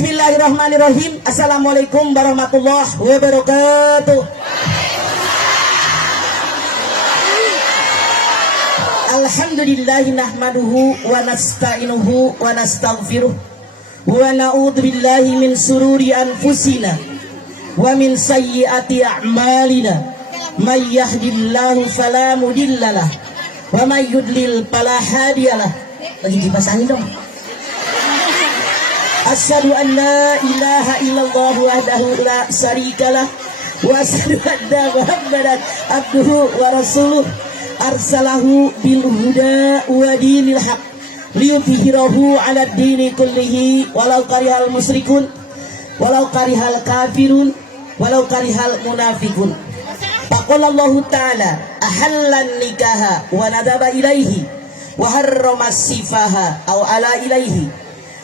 Bismillahirrahmanirrahim. Assalamualaikum warahmatullahi wabarakatuh. Alhamdulillahi nahmaduhu wa nasta'inuhu wa nastaghfiruh wa na'udzu billahi min sururi anfusina wa min sayyiati a'malina. May yahdihillahu fala mudhillalah wa may yudlil fala hadiyalah. Lagi dipasangin dong. Asyhadu an la ilaha illallah wahdahu la syarikalah wa asyhadu anna Muhammadan abduhu wa rasuluh arsalahu bil huda wa dinil haq liyudhhirahu 'ala ad-dini kullihi walau karihal musyrikun walau karihal kafirun walau karihal munafiqun. Faqala Allah ta'ala ahallan nikaha wa nadaba ilaihi wa harrama sifaha aw ala ilaihi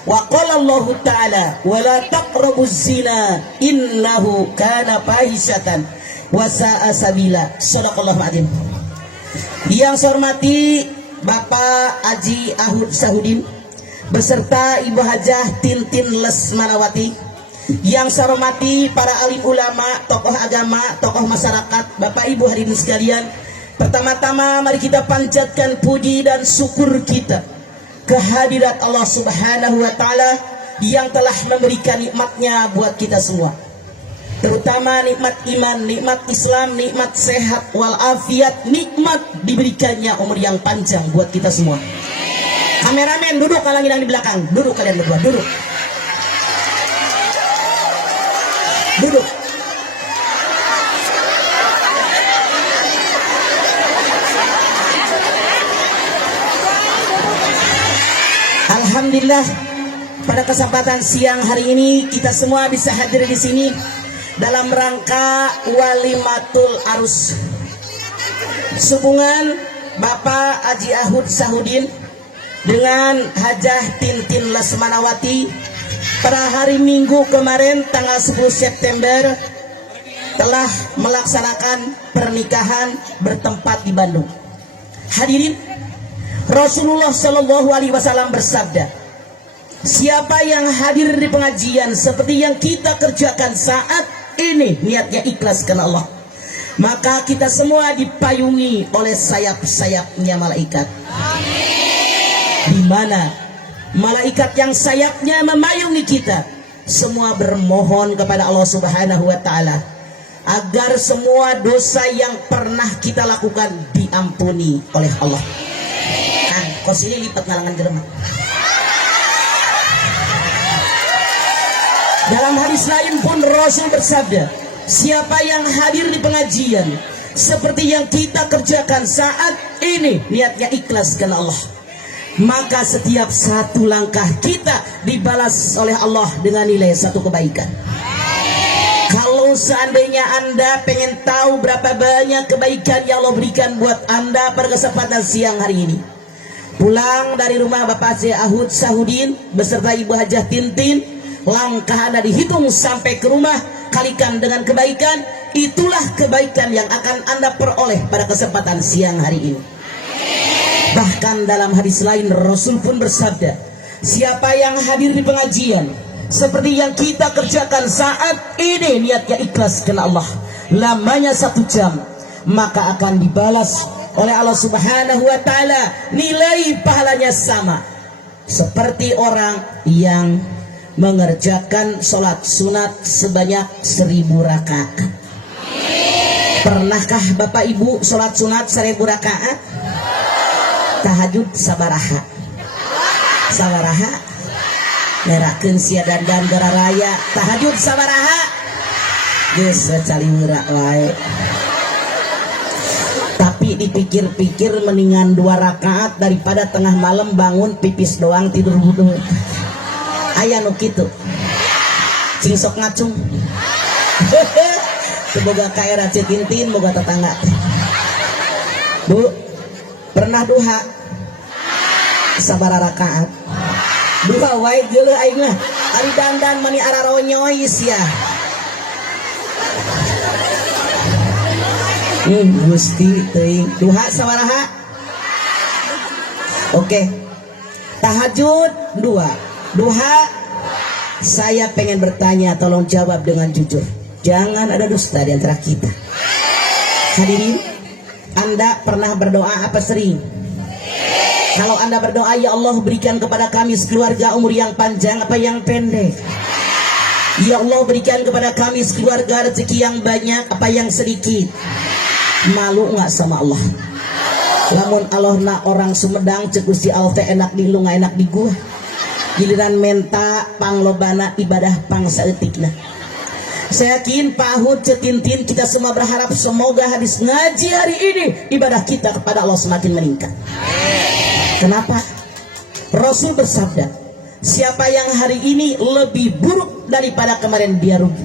wa qala Allah ta'ala wa la taqrabuz zina innahu kana fahisyatan wa sa'a sabila. Shadaqallahu adzim. Yang saya hormati Bapak Haji Ahud Sahudin beserta Ibu Hajah Tintin Lesmanawati. Yang saya hormati para alim ulama, tokoh agama, tokoh masyarakat, Bapak Ibu hadirin sekalian. Pertama-tama mari kita panjatkan puji dan syukur kita kehadirat Allah Subhanahu wa taala yang telah memberikan nikmatnya buat kita semua. Terutama nikmat iman, nikmat Islam, nikmat sehat walafiat, nikmat diberikannya umur yang panjang buat kita semua. Kameramen duduk, kalian yang di belakang, duduk kalian berdua, duduk. Duduk. Alhamdulillah, pada kesempatan siang hari ini kita semua bisa hadir di sini dalam rangka walimatul arus hubungan Bapak Haji Ahud Sahudin dengan Hajah Tintin Lesmanawati. Pada hari Minggu kemarin tanggal 10 September telah melaksanakan pernikahan bertempat di Bandung. Hadirin, Rasulullah Shallallahu Alaihi Wasallam bersabda, siapa yang hadir di pengajian seperti yang kita kerjakan saat ini, niatnya ikhlas karena Allah, maka kita semua dipayungi oleh sayap-sayapnya malaikat. Di mana malaikat yang sayapnya memayungi kita semua bermohon kepada Allah Subhanahu wa taala agar semua dosa yang pernah kita lakukan diampuni oleh Allah. Nah, kos ini lipat ngalangan jerman. Dalam hadis lain pun Rasul bersabda, siapa yang hadir di pengajian seperti yang kita kerjakan saat ini, niatnya ikhlas karena Allah, maka setiap satu langkah kita dibalas oleh Allah dengan nilai satu kebaikan. Kalau seandainya Anda pengen tahu berapa banyak kebaikan yang Allah berikan buat Anda pada kesempatan siang hari ini, pulang dari rumah Bapak Haji Ahud Sahudin beserta Ibu Hajah Tintin, langkah Anda dihitung sampai ke rumah, kalikan dengan kebaikan, itulah kebaikan yang akan Anda peroleh pada kesempatan siang hari ini. Bahkan dalam hadis lain Rasul pun bersabda, siapa yang hadir di pengajian seperti yang kita kerjakan saat ini, niatnya ikhlas karena Allah, lamanya 1 jam, maka akan dibalas oleh Allah Subhanahu wa taala nilai pahalanya sama seperti orang yang mengerjakan sholat sunat sebanyak 1000 rakaat. Pernahkah Bapak Ibu sholat sunat 1000 rakaat? Tahajud sabaraha? Sabaraha? Merakeun sia dandan gara raya. Tahajud sabaraha? Geus caliwira wae. Tapi dipikir-pikir mendingan 2 rakaat daripada tengah malam bangun pipis doang tidur wudu. Aya nu kitu. Cing sok ngacung. Semoga kaera Tintin, moga tetangga. Bu, pernah duha sabara rakaat? Duha wae geuleuh aing mah. Ari dandan mani araronyois ya. Gusti teuing. Duha sabaraha? Oke. Tahajud 2. Duha Saya pengen bertanya, tolong jawab dengan jujur. Jangan ada dusta di antara kita. Hadirin, Anda pernah berdoa apa sering? Kalau Anda berdoa, ya Allah berikan kepada kami sekeluarga umur yang panjang apa yang pendek? Ya Allah berikan kepada kami sekeluarga rezeki yang banyak apa yang sedikit? Malu nggak sama Allah? Lamun Allah na orang Sumedang cek Gusti Allah teh enak di lu nggak enak di gua. Giliran menta panglobana ibadah pangsaeutikna. Saya yakin pahut cetintin kita semua berharap semoga hadis ngaji hari ini ibadah kita kepada Allah semakin meningkat. Kenapa? Rasul bersabda, siapa yang hari ini lebih buruk daripada kemarin dia rugi.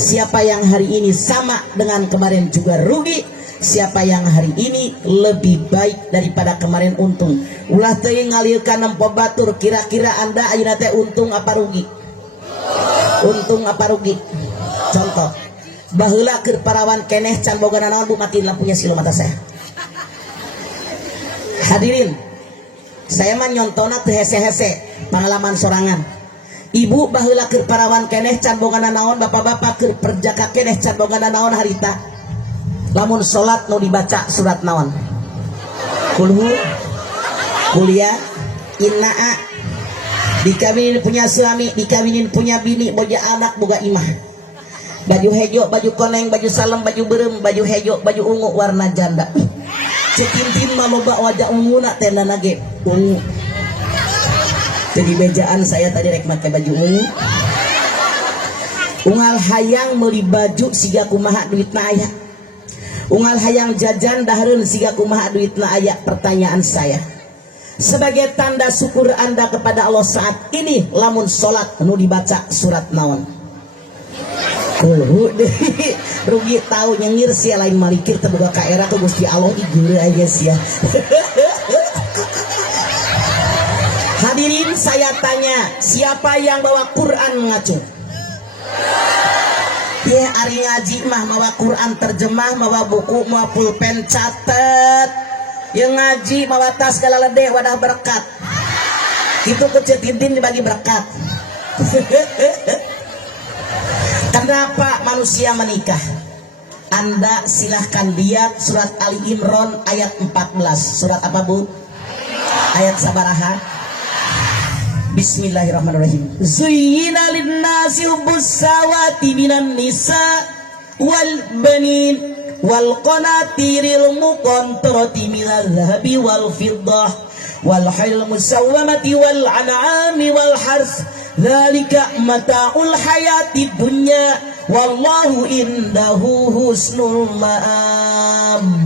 Siapa yang hari ini sama dengan kemarin juga rugi. Siapa yang hari ini lebih baik daripada kemarin untung. Ulah teuing ngaliekan nempo batur, kira-kira Anda ayeuna teh untung apa rugi? Untung apa rugi? Contoh, baheula keur parawan keneh can boga naon Bu matiin lampunya silu mata saya. Hadirin, saya mah nyontona teu hese-hese, pengalaman sorangan. Ibu baheula keur parawan keneh can boga naon, bapak-bapak keur perjaka keneh can boga naon harita. Lamun sholat nu dibaca surat naon? Kulhu, kuliah, innaa. Dikawinin punya suami, dikawinin punya bini, boga anak, boga imah. Baju hejo, baju koneng, baju salem, baju berem, baju hejo, baju ungu warna janda. Cetintin mah loba wajah ungu nak tenda nage ungu. Jadi bejaan saya tadi rek make baju ungu. Ungal hayang meuli baju siga kumaha duitna aya. Ungal hayang jajan dahareun siga kumaha duitna aya. Pertanyaan saya, sebagai tanda syukur Anda kepada Allah saat ini lamun salat nu dibaca surat naon? Kulhu deh. Rugi tahu nyengir sia lain malikir terbuka ka era ke Gusti Allah igure aja sia. Hadirin, saya tanya, siapa yang bawa Quran ngacu? Ya ari ngaji mah mawa Quran terjemah, mawa buku, mawa pulpen catet. Yang ngaji mawa tas galalede wadah berkat. Itu kecetintin dibagi berkat. Kenapa manusia menikah? Anda silahkan lihat surat Ali Imran ayat 14. Surat apa Bu? Ayat sabaraha? Bismillahirrahmanirrahim. Zuyyina lin-nasi hubbus sawati minan nisa wal banin wal qanatiril muqantarati minal dhahabi wal fiddah wal khayl musawwamati wal an'ami wal hars dzalika mata'ul hayatid dunya wallahu indahu husnul ma'ab.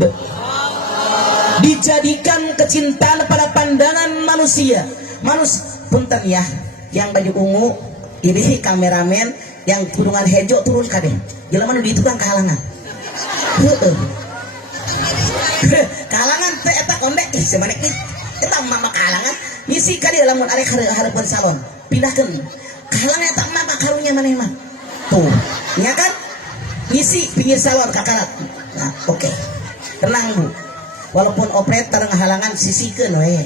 Dijadikan kecintaan pada pandangan manusia. Punten ya, yang baju ungu ini kameramen, yang kurungan hejo turun kadeh. Jelema nu di tukang kahalangan. Heueuh. Kahalangan teh eta konde ih semanek nih. Eta mama kahalangan misi ka dieu lamun arek hareupeun salon. Pindahkeun. Kahalangan eta mama karunya maneh mah. Tuh, nya kan? Ngisi pinggir salon kakarat. Nah, oke. Tenang Bu. Walaupun operator ngahalangan sisikeun we.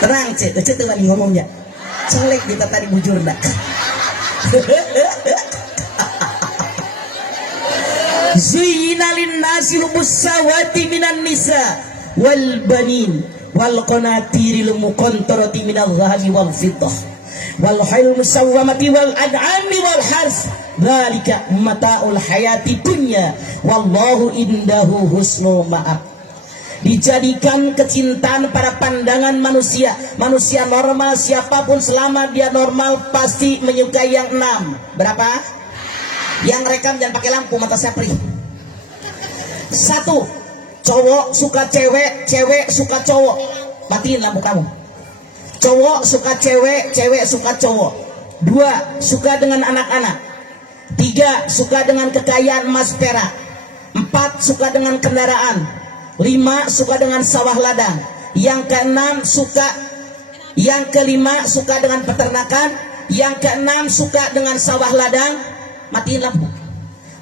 Terang cek tuh lagi ngomongnya. Colek kita tadi bujur dak. Zuyyina lin-nasi hubbus sawati minan nisa wal banin wal qanatiril muqantarati minal dhahabi wal fiddah wal khayl musawwamati wal an'ami wal hars dzalika mata'ul hayati dunya wallahu indahu husnul ma'ab. Dijadikan kecintaan pada pandangan manusia. Manusia normal siapapun selama dia normal pasti menyukai yang 6. Berapa? Yang rekam jangan pakai lampu mata saya perih. 1. Cowok suka cewek, cewek suka cowok. Matiin lampu kamu. Cowok suka cewek, cewek suka cowok. 2. Suka dengan anak-anak. 3. Suka dengan kekayaan emas perak. 4. Suka dengan kendaraan. 5. Suka dengan sawah ladang. Yang ke-6 suka. Yang ke-5 suka dengan peternakan. Yang ke-6 suka dengan sawah ladang. Matiin lampu.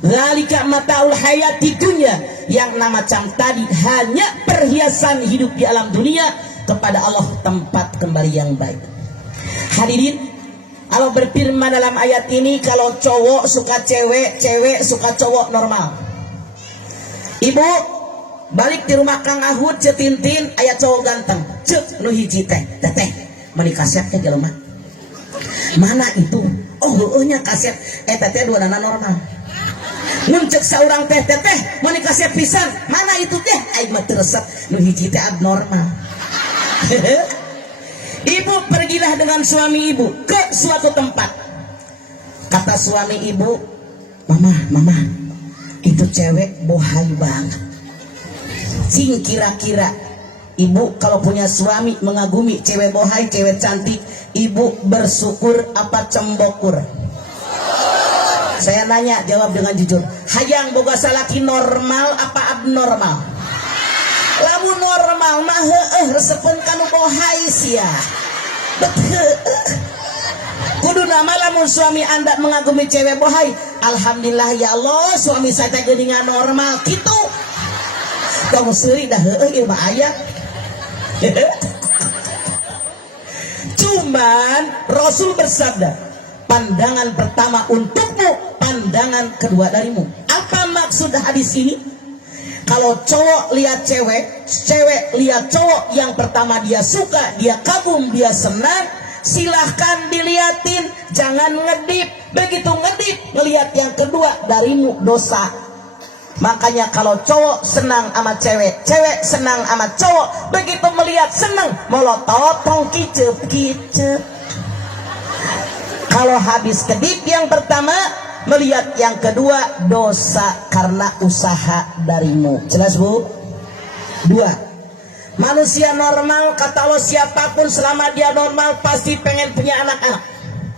Dzalika mata'ul hayati dunya. Yang 6 macam tadi hanya perhiasan hidup di alam dunia. Kepada Allah tempat kembali yang baik. Hadirin, Allah berfirman dalam ayat ini, kalau cowok suka cewek, cewek suka cowok normal. Ibu balik di rumah Kang Ahud cetintin ayat cowok ganteng, cek nu hiji teh, teteh menikah kasetnya jelema. Mana itu? Oh, nya kaset, teteh dua dana normal. Nun cek saurang teh, teteh menikah kaset pisan, mana itu teh? Aing mah teresep nu hiji teh abnormal. Ibu pergilah dengan suami ibu ke suatu tempat. Kata suami ibu, mama, itu cewek bohai banget. Cing kira-kira ibu kalau punya suami mengagumi cewek bohai, cewek cantik, ibu bersyukur apa cembokur? Saya nanya, jawab dengan jujur. Hayang boga salaki normal apa abnormal? Lamu normal mah resepun kanu bohai sia. Kudu nama lamun suami Anda mengagumi cewek bohai, alhamdulillah ya Allah suami saya teh geuningan normal kitu. Kamu seuri dah ieu mah aya. Cuman Rasul bersabda, pandangan pertama untukmu, pandangan kedua darimu. Apa maksud hadis ini? Kalau cowok lihat cewek, cewek lihat cowok, yang pertama dia suka, dia kagum, dia senang, silahkan diliatin, jangan ngedip. Begitu ngedip, ngelihat yang kedua, darimu dosa. Makanya kalau cowok senang sama cewek, cewek senang sama cowok, begitu melihat senang, molotov, tong kicep. Kalau habis kedip yang pertama, melihat yang kedua, dosa karena usaha darimu. Jelas bu? Dua, manusia normal kata Allah, siapapun selama dia normal pasti pengen punya anak-anak.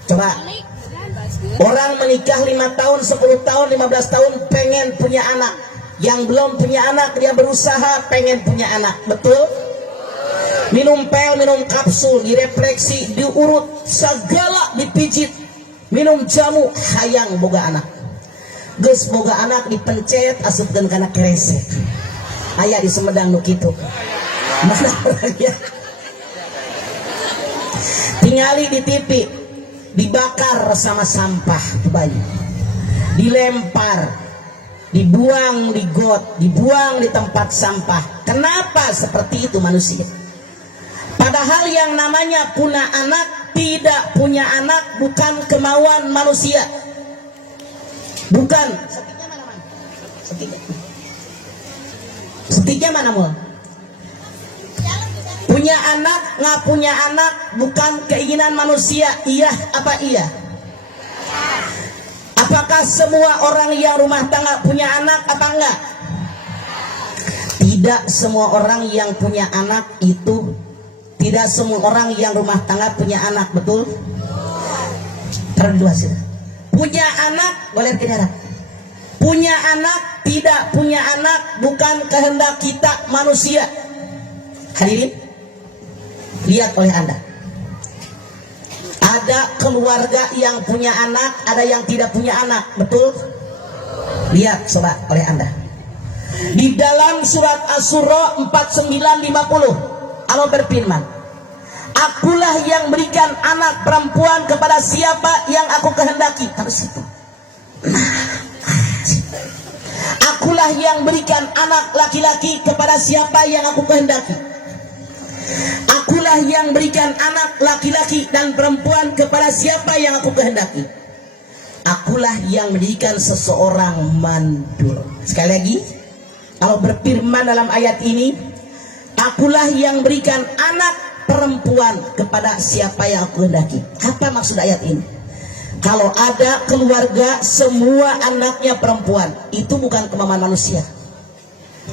Coba orang menikah 5 tahun, 10 tahun, 15 tahun pengen punya anak. Yang belum punya anak dia berusaha pengen punya anak. Betul? Minum pil, minum kapsul, direfleksi, diurut, segala dipijit. Minum jamu, hayang boga anak. Geus boga anak dipencet, asupkeun kana keresek. Aya di Sumedang nu kitu. Mana orangnya? Tingali di TV, dibakar sama sampah bayi, dilempar, dibuang di got, dibuang di tempat sampah. Kenapa seperti itu manusia? Padahal yang namanya punya anak, tidak punya anak bukan kemauan manusia. Bukan. Setiknya mana mul? Punya anak, nggak punya anak bukan keinginan manusia. Iya apa iya? Apakah semua orang yang rumah tangga punya anak apa enggak? Tidak semua orang yang punya anak itu, tidak semua orang yang rumah tangga punya anak, betul? Terdua sih. Punya anak boleh tidak? Punya anak, tidak punya anak bukan kehendak kita manusia. Hadirin, lihat oleh Anda. Ada keluarga yang punya anak, ada yang tidak punya anak, betul? Lihat coba oleh Anda. Di dalam surat Asy-Syura 49:50, Allah berfirman, akulah yang berikan anak perempuan kepada siapa yang aku kehendaki. Harus itu. Akulah yang berikan anak laki-laki kepada siapa yang aku kehendaki. Akulah yang berikan anak laki-laki dan perempuan kepada siapa yang aku kehendaki. Akulah yang menjadikan seseorang mandul. Sekali lagi, Allah berfirman dalam ayat ini, akulah yang berikan anak perempuan kepada siapa yang aku kehendaki. Apa maksud ayat ini? Kalau ada keluarga semua anaknya perempuan, itu bukan kemauan manusia,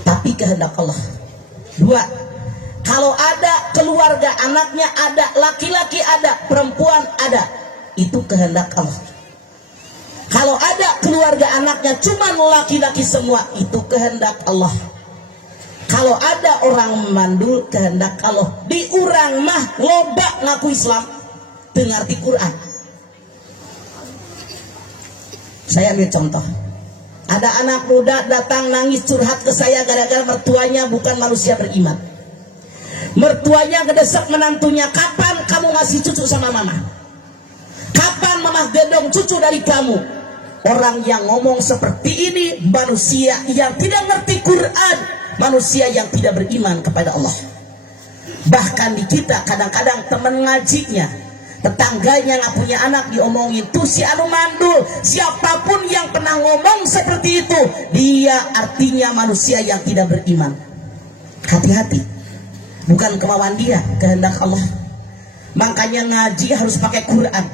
tapi kehendak Allah. Dua, kalau ada keluarga anaknya ada laki-laki ada, perempuan ada, itu kehendak Allah. Kalau ada keluarga anaknya cuma laki-laki semua, itu kehendak Allah. Kalau ada orang mandul, kehendak Allah. Di urang mah loba ngaku Islam, teu ngarti Quran. Saya ambil contoh. Ada anak muda datang nangis curhat ke saya gara-gara mertuanya bukan manusia beriman. Mertuanya ngedesak menantunya, kapan kamu ngasih cucu sama mama? Kapan mamah gendong cucu dari kamu? Orang yang ngomong seperti ini manusia yang tidak ngerti Quran, manusia yang tidak beriman kepada Allah. Bahkan di kita kadang-kadang teman ngajinya, tetangganya nggak punya anak diomongin tuh si anu mandul. Siapapun yang pernah ngomong seperti itu, dia artinya manusia yang tidak beriman. Hati-hati, bukan kemauan dia, kehendak Allah. Makanya ngaji harus pakai Quran.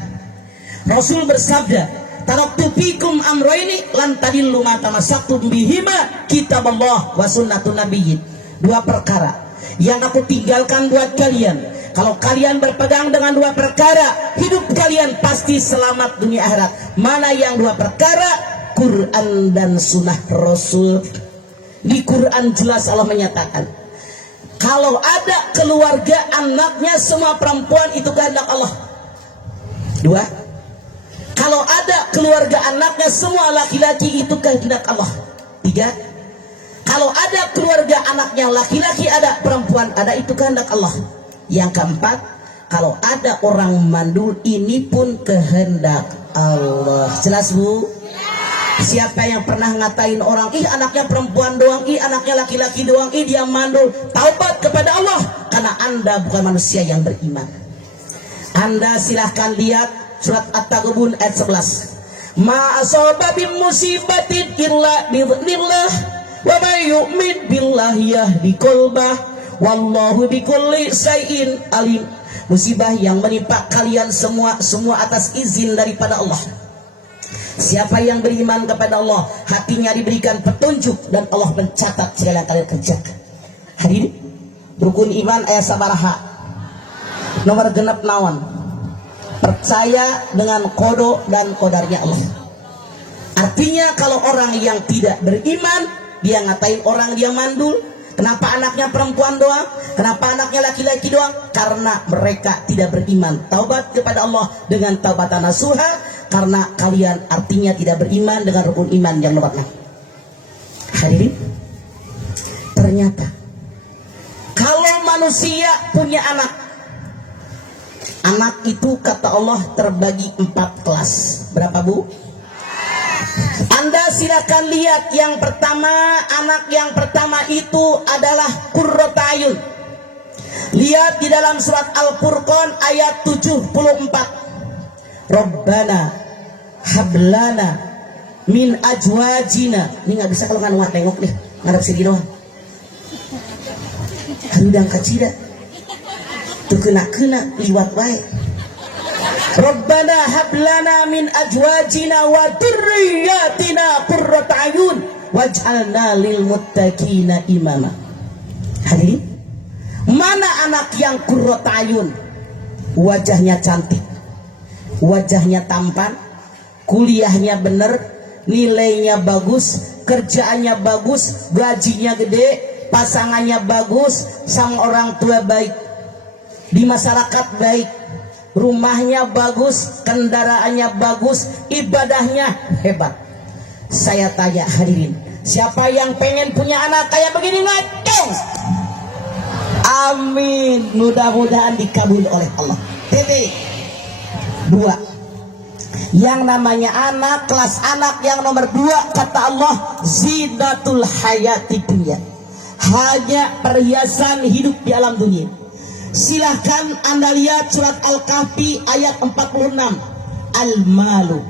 Rasul bersabda, taraktu fikum amroini lan tadillu ma tamassaktum bihima kitaballah wa sunnatun nabiyyin. Dua perkara yang aku tinggalkan buat kalian. Kalau kalian berpegang dengan dua perkara, hidup kalian pasti selamat dunia akhirat. Mana yang dua perkara? Quran dan sunnah Rasul. Di Quran jelas Allah menyatakan, kalau ada keluarga anaknya semua perempuan itu kehendak Allah. Dua, kalau ada keluarga anaknya semua laki-laki itu kehendak Allah. Tiga, kalau ada keluarga anaknya laki-laki ada, perempuan ada, itu kehendak Allah. Yang keempat, kalau ada orang mandul ini pun kehendak Allah. Jelas bu? Siapa yang pernah ngatain orang, ih anaknya perempuan doang, ih anaknya laki-laki doang, ih dia mandul, taubat kepada Allah, karena anda bukan manusia yang beriman. Anda silahkan lihat surat At-Taghabun ayat 11. Ma asaba bim musibatin illa bi'idznillah wa may yu'min billahi yahdi qalbah wallahu bikulli syai'in alim. Musibah yang menimpa kalian semua atas izin daripada Allah. Siapa yang beriman kepada Allah, hatinya diberikan petunjuk dan Allah mencatat segala yang kalian kerjakan. Hadirin, rukun iman ayat sabaraha. Nomor genep naon? Percaya dengan kodo dan kodarnya Allah. Artinya kalau orang yang tidak beriman, dia ngatain orang dia mandul. Kenapa anaknya perempuan doang? Kenapa anaknya laki-laki doang? Karena mereka tidak beriman. Taubat kepada Allah dengan taubatan nasuha. Karena kalian artinya tidak beriman dengan rukun iman yang nomor 6. Hadirin, ternyata kalau manusia punya anak, anak itu kata Allah terbagi 4 kelas. Berapa bu? Anda silakan lihat yang pertama, anak yang pertama itu adalah qurratu ayun. Lihat di dalam surat Al-Furqan ayat 74. Rabbana hablana min ajwajina. Ini nggak bisa kalau nggak nuat tengok nih, ngadap sini doang. Harudang kacida tuh kena liwat baik. Rabbana hablana min ajwajina wa dzurriyyatina qurrata ayun waj'alna lil muttaqina imama. Hadirin, mana anak yang qurrata ayun? Wajahnya cantik, wajahnya tampan, kuliahnya bener, nilainya bagus, kerjaannya bagus, gajinya gede, pasangannya bagus, sang orang tua baik, di masyarakat baik, rumahnya bagus, kendaraannya bagus, ibadahnya hebat. Saya tanya hadirin, siapa yang pengen punya anak kayak begini? Ngacung. Amin, mudah-mudahan dikabul oleh Allah. Titik. 2, yang namanya anak, kelas anak yang nomor 2 kata Allah zinatul hayati dunya, hanya perhiasan hidup di alam dunia. Silahkan Anda lihat surat Al-Kahfi ayat 46. Al-malu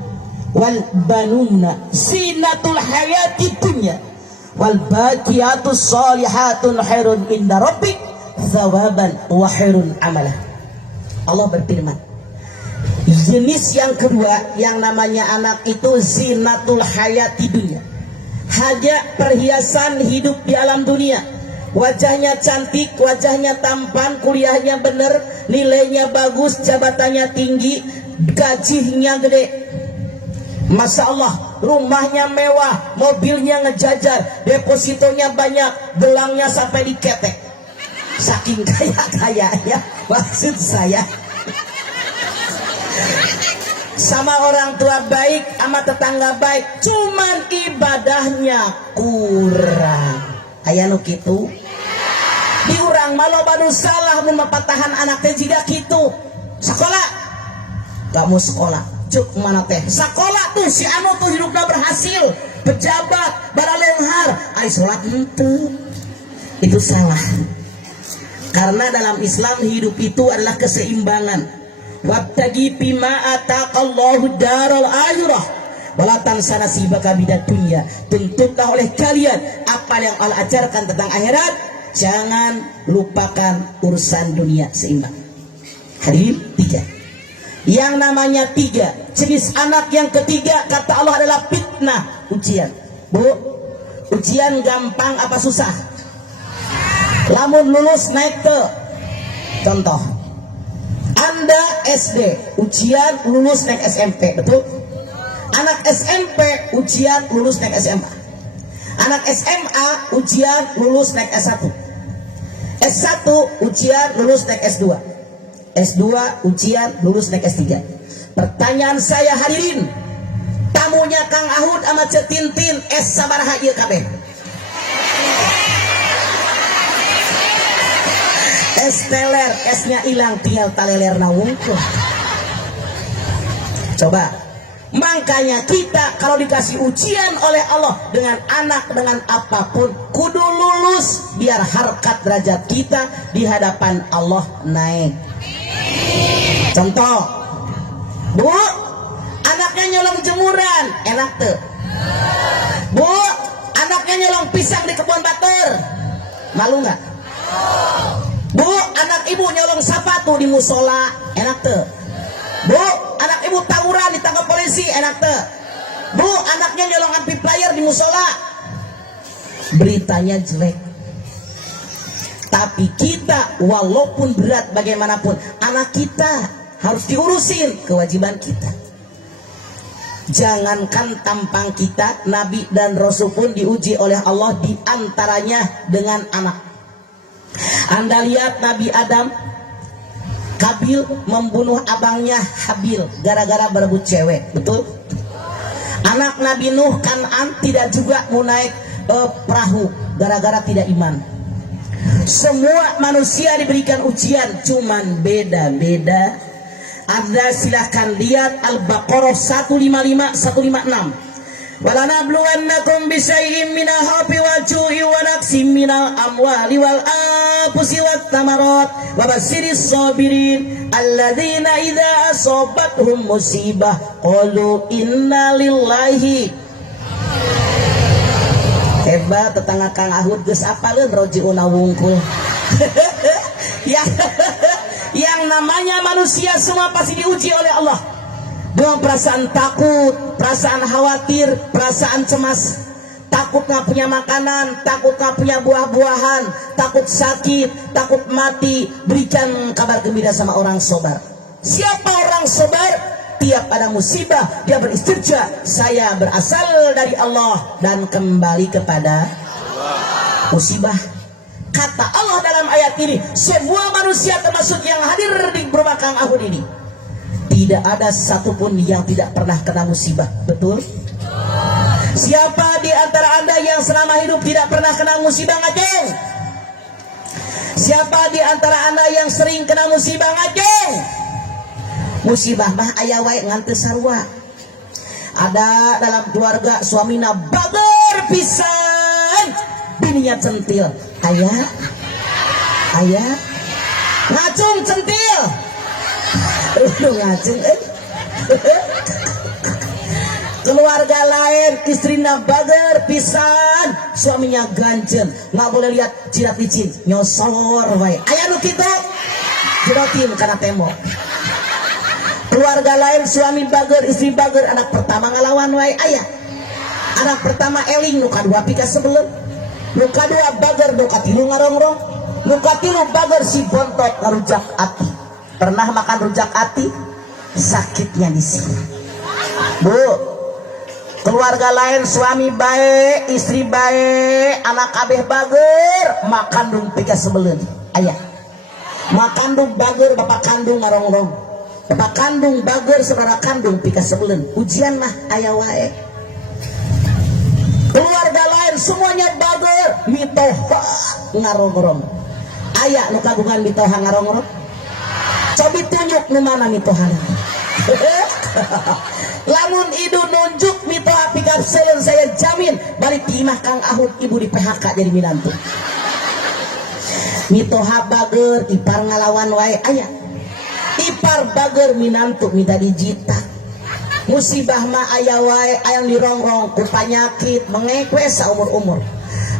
wal banuna zinatul hayati dunya wal baqiyatus shalihatun khairun inda rabbik thawaban wa khairun amalah. Allah berfirman, jenis yang kedua yang namanya anak itu zinatul hayati dunya, hanya perhiasan hidup di alam dunia. Wajahnya cantik, wajahnya tampan, kuliahnya bener, nilainya bagus, jabatannya tinggi, gajinya gede, masya Allah, rumahnya mewah, mobilnya ngejajar, depositonya banyak, gelangnya sampai diketek, saking kaya-kayanya. Maksud saya, sama orang tua baik, sama tetangga baik, cuman ibadahnya kurang. Aya nu kitu diurang malah baru salah mun mapatahan anaknya jika kitu. Sekolah kamu sekolah cuk mana teh sekolah tuh si anu tuh hidupnya berhasil pejabat baralenghar ai sholat itu salah. Karena dalam Islam hidup itu adalah keseimbangan. Wabtagi bima ataqallahu daral akhirah wala tansa nasibaka bidad dunya. Tuntutlah oleh kalian apa yang Allah ajarkan tentang akhirat, jangan lupakan urusan dunia seimbang. Hadirin, 3. Yang namanya 3 jenis anak yang ketiga kata Allah adalah fitnah, ujian. Bu, ujian gampang apa susah? Lamun lulus naik ke contoh Anda SD ujian lulus naik SMP, betul? Anak SMP ujian lulus naik SMA. Anak SMA ujian lulus naik S1. S1 ujian lulus naik S2. S2 ujian lulus naik S3. Pertanyaan saya hadirin, tamunya Kang Ahud sama Cetintin S sabaraha ieu kabeh? S teler, S-nya hilang, tinggal taleler nawungkul. Coba, makanya kita kalau dikasih ujian oleh Allah dengan anak, dengan apapun, kudu lulus biar harkat derajat kita di hadapan Allah naik. Contoh, Bu, anaknya nyolong jemuran, enak tuh. Bu, anaknya nyolong pisang di kebun batur, malu nggak? Bu, anak ibu nyolong sepatu di musola, enak tuh. Bu, anak ibu tawuran ditangkap polisi, enak tuh. Bu, anaknya nyolong amplifier di musola, beritanya jelek. Tapi kita walaupun berat bagaimanapun, anak kita harus diurusin, kewajiban kita. Jangankan tampang kita, Nabi dan Rasul pun diuji oleh Allah, diantaranya dengan anak. Anda lihat Nabi Adam, Kabil membunuh abangnya Habil gara-gara berebut cewek, betul? Anak Nabi Nuh Kan'an tidak juga mau naik perahu gara-gara tidak iman. Semua manusia diberikan ujian, cuman beda-beda. Anda silahkan lihat Al-Baqarah 155 156. Walanabluwannakum bisyai'im minal khawfi wal ju'i wa naqsim minal amwali wal anfusi wat thamarat wa basyiris sabirin alladzina idza asabathum musibah qalu inna lillahi. Hebat tetangga Kang Ahud geus apaleun rojiuna wungkul. Yang namanya manusia semua pasti diuji oleh Allah dengan perasaan takut, perasaan khawatir, perasaan cemas, takut nggak punya makanan, takut nggak punya buah-buahan, takut sakit, takut mati. Berikan kabar gembira sama orang sobar. Siapa orang sobar? Tiap ada musibah dia beristirja, saya berasal dari Allah dan kembali kepada musibah. Kata Allah dalam ayat ini, semua manusia termasuk yang hadir di rumah Kang Ahud ini, tidak ada satupun yang tidak pernah kena musibah, betul? Siapa di antara Anda yang selama hidup tidak pernah kena musibah ngajeng? Siapa di antara Anda yang sering kena musibah ngajeng? Musibah mah aya wae nganti sarua. Ada dalam keluarga suamina bager pisan, bininya centil. Ayah ngacung centil. Ngacung keluarga lain istrinya bager pisan, suaminya ganjen, nggak boleh lihat jirat licin, nyosor wae. Aya nu kitu jiratin kana tembok. Keluarga lain suami bager, istri bager, anak pertama ngalawan wae aya. Anak pertama eling, nu kadua pika sebelum, nu kadua bager, nu katilu ngarongrong, nu katilu bager si bontot ngarujak ati. Pernah makan rujak ati? Sakitnya di sini. Bu, keluarga lain suami baik, istri baik, anak kabeh bager, makan dung pika sebelum ayah. Makan dung bager, bapak kandung ngarongrong, bapak kandung bager, saudara kandung pika sebelum. Ujian mah ayah wae. Keluarga lain semuanya bager, mitoha ngarongrong. Ayah nu kagungan mitoha ngarongrong. Cobi tunjuk nu mana mitoha. Lamun idu nunjuk mitoha pikar selen, saya jamin balik di imah Kang Ahud ibu di PHK jadi minantu. Mitoha bager ipar ngalawan wae aya, ipar bager minantu minta dijita. Musibah mah aya wae, aya dirongrong ku panyakit mengekwe saumur-umur,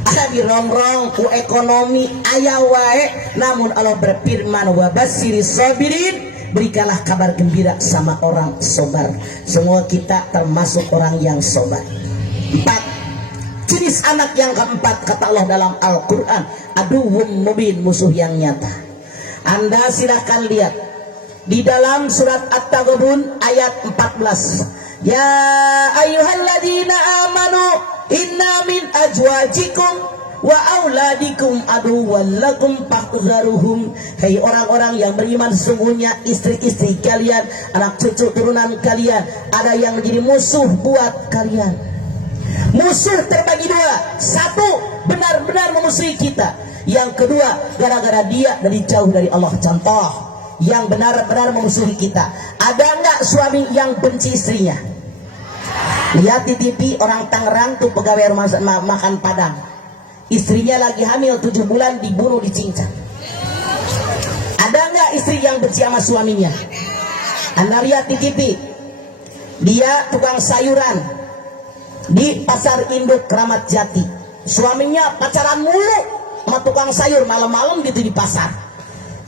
ada dirongrong ku ekonomi aya wae. Namun Allah berfirman wa basyiri sabirin, berikanlah kabar gembira sama orang sobar. Semua kita termasuk orang yang sobar. 4. Jenis anak yang keempat kata Allah dalam Al-Quran, aduwwum mubin, musuh yang nyata. Anda silahkan lihat di dalam surat At-Taghabun ayat 14. Ya ayyuhalladzina amanu inna min azwajikum wa auladikum aduwwan lakum fahdharuhum. Hai orang-orang yang beriman, sesungguhnya istri-istri kalian, anak cucu turunan kalian ada yang menjadi musuh buat kalian. Musuh terbagi dua, satu benar-benar memusuhi kita, yang kedua gara-gara dia dari jauh dari Allah. Contoh yang benar-benar memusuhi kita, ada nggak suami yang benci istrinya? Lihat di TV orang Tangerang tuh pegawai rumah makan Padang, istrinya lagi hamil 7 bulan dibunuh dicincang. Ada nggak istri yang benci sama suaminya? Anda lihat di TV, dia tukang sayuran di pasar induk Kramat Jati, suaminya pacaran mulu sama tukang sayur, malam-malam gitu di pasar.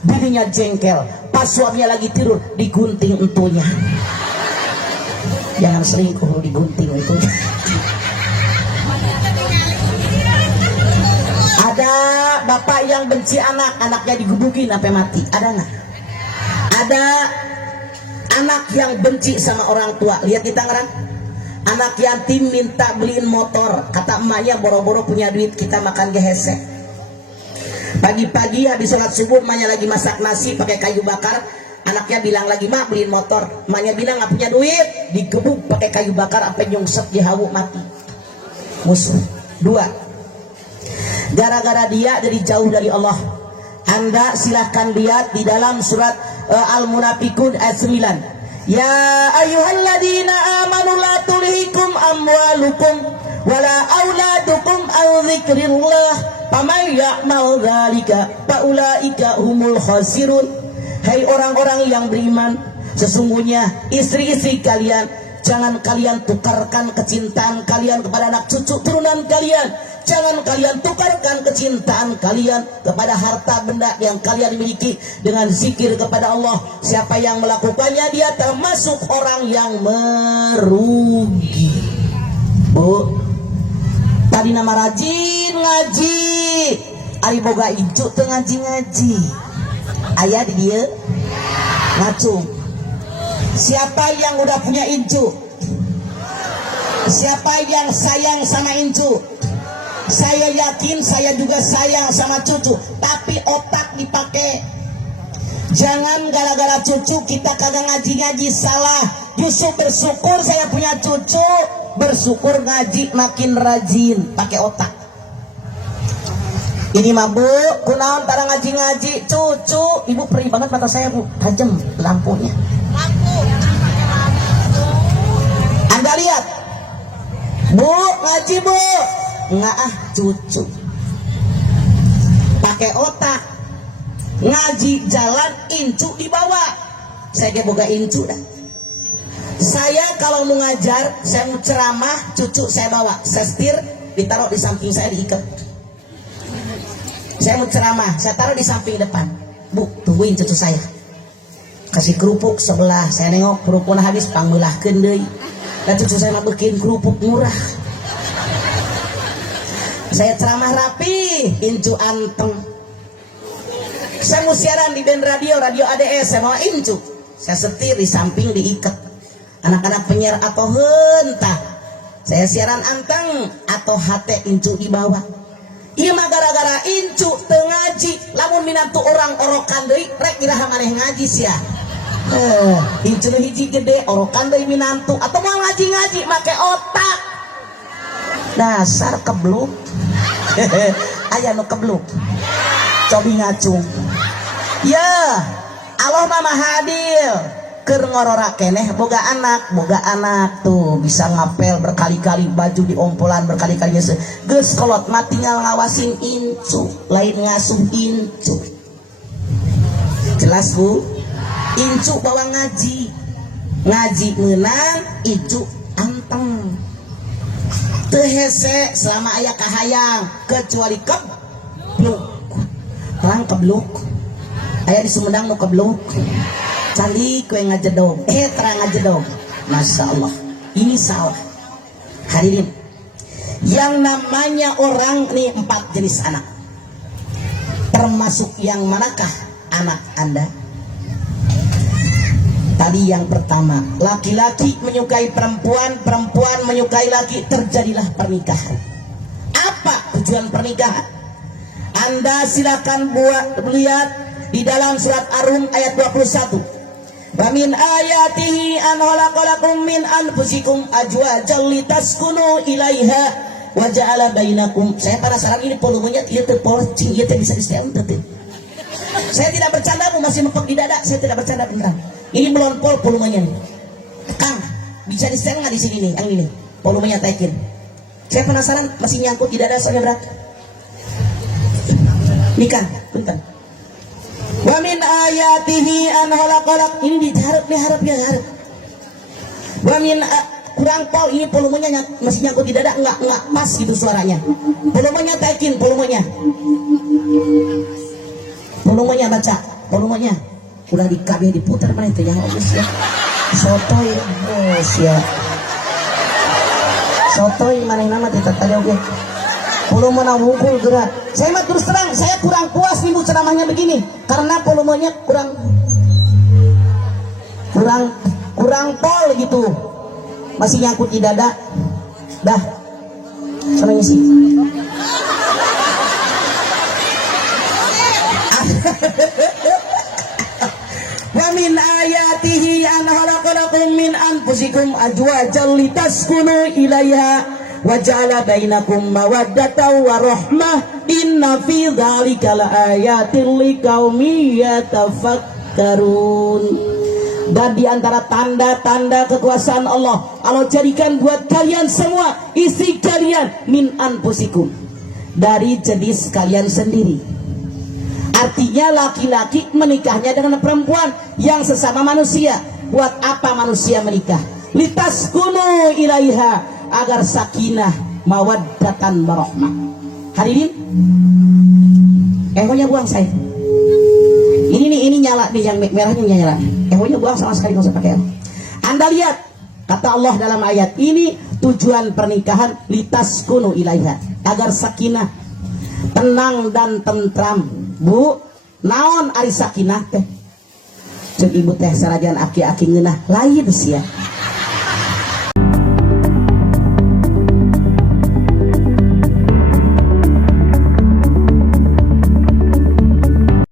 Dirinya jengkel, pas suaminya lagi tidur digunting entunya. Jangan selingkuh digunting entunya. Ada bapak yang benci anak, anaknya digebukin sampai mati. Ada nggak? Ada anak yang benci sama orang tua. Lihat di Tangerang, anak yatim minta beliin motor, kata emaknya boro-boro punya duit kita makan gehese. Pagi-pagi habis sholat subuh, emaknya lagi masak nasi pakai kayu bakar, anaknya bilang lagi, mak beliin motor. Emaknya bilang nggak punya duit, digebuk pakai kayu bakar sampai nyungsep di hawu mati. Musuh. 2. Gara-gara dia dari jauh dari Allah. Anda silahkan lihat di dalam surat Al-Munafikun ayat 9. Ya ayyuhalladzina amanu la tulhikum amwalukum wala auladukum an dzikrillah faman ya'mal dzalika faulaika humul khasirun. Hai orang-orang yang beriman, sesungguhnya istri-istri kalian jangan kalian tukarkan kecintaan kalian kepada anak cucu turunan kalian. Jangan kalian tukarkan kecintaan kalian kepada harta benda yang kalian miliki dengan zikir kepada Allah. Siapa yang melakukannya, dia termasuk orang yang merugi. Bu, tadi nama rajin ngaji, ari boga incu teu ngaji-ngaji. Aya di dia ngacung. Siapa yang udah punya incu? Siapa yang sayang sama incu? Saya yakin saya juga sayang sama cucu, tapi otak dipakai. Jangan gara-gara cucu kita kagak ngaji-ngaji, salah. Justru bersyukur saya punya cucu, bersyukur ngaji makin rajin, pakai otak. Ini mah bu, kunaon tara ngaji-ngaji cucu. Ibu perih banget mata saya bu, tajam lampunya. Anda lihat, bu ngaji bu. Nggak cucu pakai otak ngaji jalan incu dibawa. Saya kayak boga incu dah. Saya kalau mau ngajar, saya mau ceramah, cucu saya bawa, saya setir ditaruh di samping saya, diikat. Saya mau ceramah, saya taruh di samping depan. Bu, tungguin cucu saya, kasih kerupuk sebelah. Saya nengok kerupuknya habis, panggulahkeun deui. Dan cucu saya mah bikin kerupuk murah. Saya ceramah rapi, incu anteng. Saya mau siaran di band radio ADS, saya mau incu. Saya setir di samping diikat. Anak-anak penyiar atau hentah. Saya siaran anteng atau hate incu di bawah. Iya mah gara-gara incu teu ngaji. Lamun minantu orang orokan deui, rek iraha maneh ngaji sia. Incu hiji gede, orokan deui minantu atau mau ngaji-ngaji make otak. Dasar kebluk. Aya nu kebluk cobi ngacung. Ya Allah mah mahadil, keur ngorora keneh boga anak tuh bisa ngapel berkali-kali, baju diompolan berkali-kali geus kolot mah tinggal ngawasin incu lain ngasuh incu. Jelas Bu? Incu bawa ngaji menang, incu anteng teu hese selama aya kahayang kecuali kebluk. Orang kebluk aya di Sumedang nu kebluk cali kue ngajedog terang ngajedog. Masya Allah, ini salah. Hadirin, yang namanya orang nih 4 jenis anak, termasuk yang manakah anak Anda? Tadi yang pertama, laki-laki menyukai perempuan, perempuan menyukai laki, terjadilah pernikahan. Apa tujuan pernikahan? Anda silakan lihat di dalam surat Ar-Rum ayat 21. Wa min ayatihi an khalaqalakum min anfusikum azwajan litaskunu ilaiha wa ja'ala bainakum. Saya penasaran ini volumenya ieu teh polcing, ieu teh bisa di-setel teh. Saya tidak bercanda, masih mempek di dada, saya tidak bercanda beneran. Ini melompol volumenya nih. Kang, bisa di-setel enggak di sini nih, yang ini. Volumenya taikin. Saya penasaran masih nyangkut di dada soalnya berat. Nih Kang, bentar. Wa min ayatihi an khalaqalak, ini diharap. Wa min kurang pol, ini volumenya masih nyangkut di dada, enggak pas gitu suaranya. Volumenya taikin, volumenya baca, volumenya udah dikabeh diputar mana itu yang bagus ya. Sotoy bos ya. Sotoy mana nama teh tadi oke. Volume wungkul gerak. Saya mah terus terang, saya kurang puas nih Bu ceramahnya begini karena volumenya kurang pol gitu. Masih nyangkut di dada. Dah. Sama ngisi. Wa min ayatihi an khalaqalakum min anfusikum azwajan litaskunu ilaiha wa ja'ala bainakum mawaddatan wa rahmah inna fi dzalika laayatin liqaumin yatafakkarun. Dan di antara tanda-tanda kekuasaan Allah jadikan buat kalian semua istri kalian min anfusikum, dari jenis kalian sendiri. Artinya laki-laki menikahnya dengan perempuan yang sesama manusia. Buat apa manusia menikah? Litaskunu ilaiha, agar sakinah mawaddatan warahmah. Hadirin, ehonya buang saya. Ini nyala nih, yang merahnya nyala. Ehonya buang sama sekali, nggak usah pakai eho. Anda lihat kata Allah dalam ayat ini, tujuan pernikahan litaskunu ilaiha, agar sakinah, tenang dan tentram. Bu, naon ari sakinah teh? Cek ibu teh sarajan aki-aki ngeunah lain sih ya.